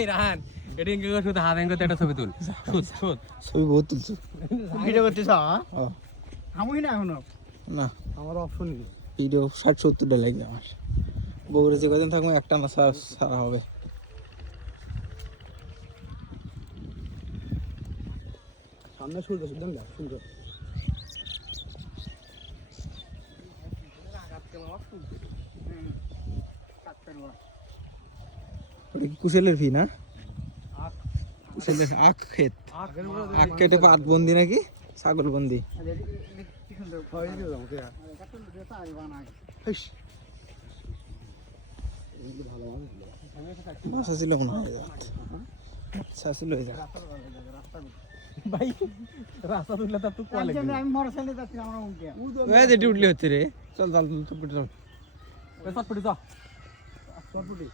এই রাহান এটা ইনকে শুধু হাত এনকে একটা ছবি তুল শুট শুট ছবি বহুত তুলছি ভিডিও করতেছ ও আমি না এখনো না আমার অপশন নেই ভিডিও 60-70টা লাগবে আমার বগুড়া যে কদিন থাকবো একটা না সারা হবে সামনে সূর্য সুন্দর না সুন্দর ওটা কি কুশেলের ফি না কুশেলের আখ ক্ষেত আখ কেটে পাট বন্দি নাকি ছাগল বন্দি বাসা ছিল মনে হয় বাসা ছিল ভাই রাস্তা তুললে তো তুই কোয়ালে আমি মোটরসাইকেলে যাচ্ছি আমার উঠে যেটি উঠলে হচ্ছে রে চল চল চল চল চল চটপটি যা চটপটি